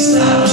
Stop.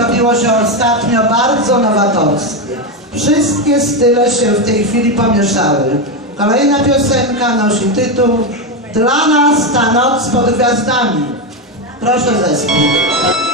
Zrobiło się ostatnio bardzo nowatorskie. Wszystkie style się w tej chwili pomieszały. Kolejna piosenka nosi tytuł Dla nas ta noc pod gwiazdami. Proszę zespół.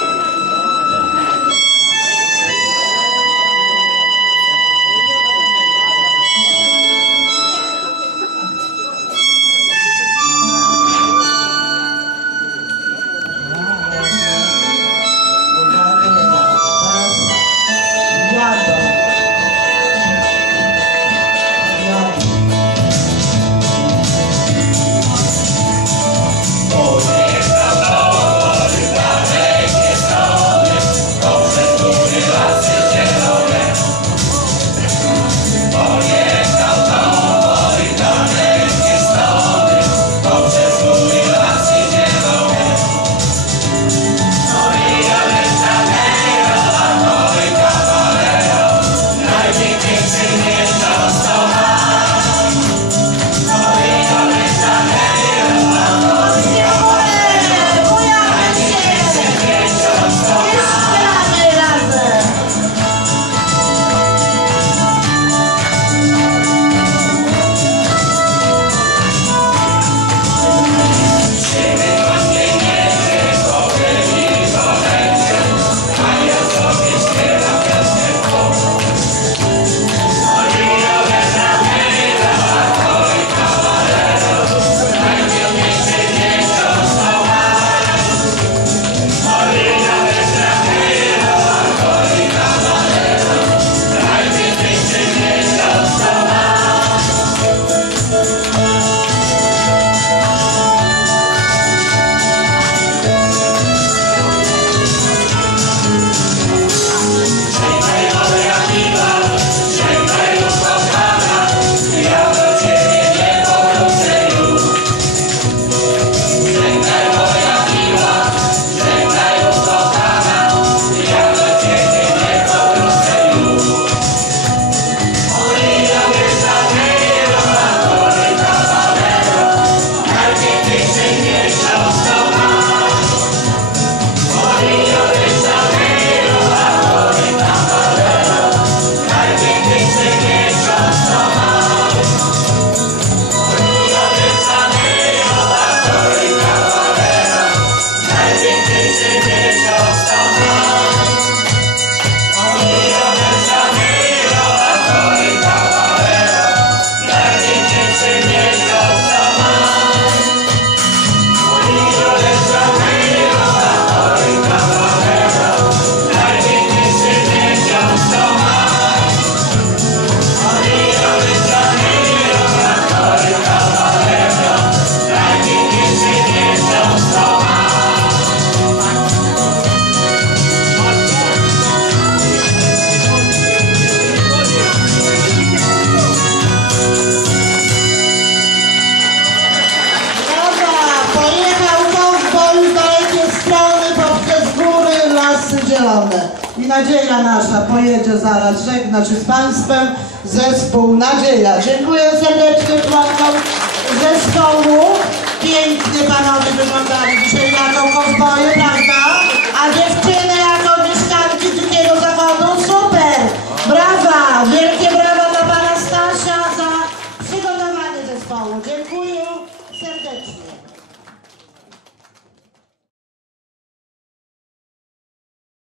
Zadowolone. I nadzieja nasza pojedzie zaraz żegnać się z Państwem zespół Nadzieja. Dziękuję serdecznie członkom zespołu. Pięknie panowie wyglądali dzisiaj jako kozboje, prawda? A dziewczyny